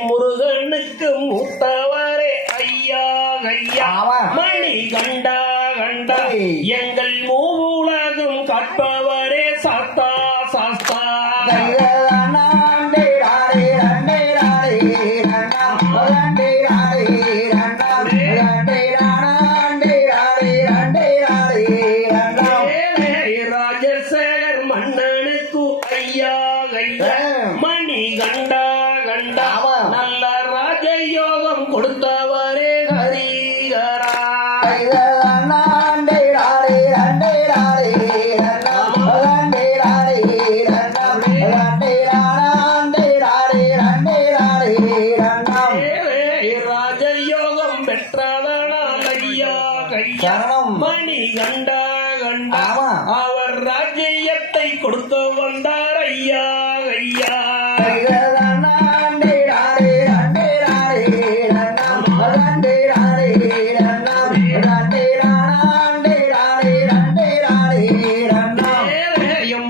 முருகனுக்கு மூத்தவரே ஐயா ஐயா மணி கண்டா கண்டா எங்கள் மூவுலகம் காட்பவரே சாஸ்தா சாஸ்தா ராஜசேகர் மன்னனுக்கு ஐயா ஐயா மணி கண்டா கண்டா நல்ல ராஜயோகம் கொடுத்தவரே ஹரிகரா ராஜயோகம் பெற்றதனால் ஐயா ஐயா மணி கண்டா கண்டா அவர் ராஜ்யத்தை கொடுக்க வந்தார் ஐயா ஐயா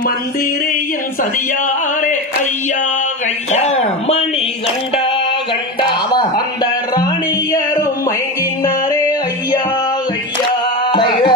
மந்திரியின் சதியாரே ஐயா ஐயா மணி கண்டா கண்டா அந்த ராணியரும் மயங்கினாரே ஐயா ஐயா